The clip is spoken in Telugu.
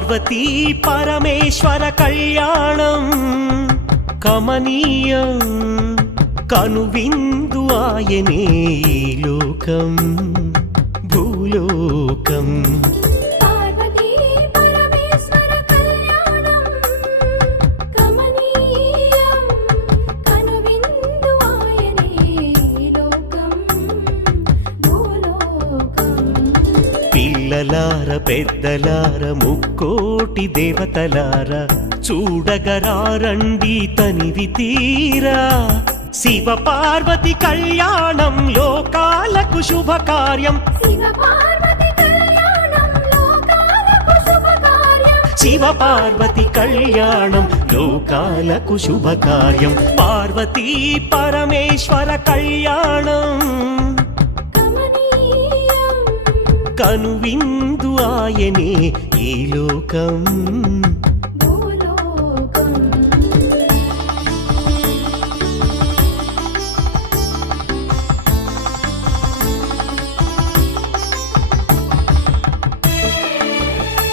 పార్వతీ పరమేశ్వర కళ్యాణం కమనీయం కనువిందు ఆయనే ఈ లోకం భూలోకం. పార్వతీ పరమేశ్వర కళ్యాణం కమనీయం కనువిందు ఆయనే ఈ లోకం భూలోకం. పిల్లలార పెద్దలార ముక్కోటి దేవతలార చూడగరారండి తనివి తీరా. శివ పార్వతి కళ్యాణం లోకాలకు శుభకార్యం. శివ పార్వతి కళ్యాణం లోకాలకు శుభకార్యం. శివ పార్వతి కళ్యాణం లోకాలకు శుభకార్యం. పార్వతీ పరమేశ్వర కళ్యాణం కమనీయం కనువిందు ఆయనే ఈ లోకం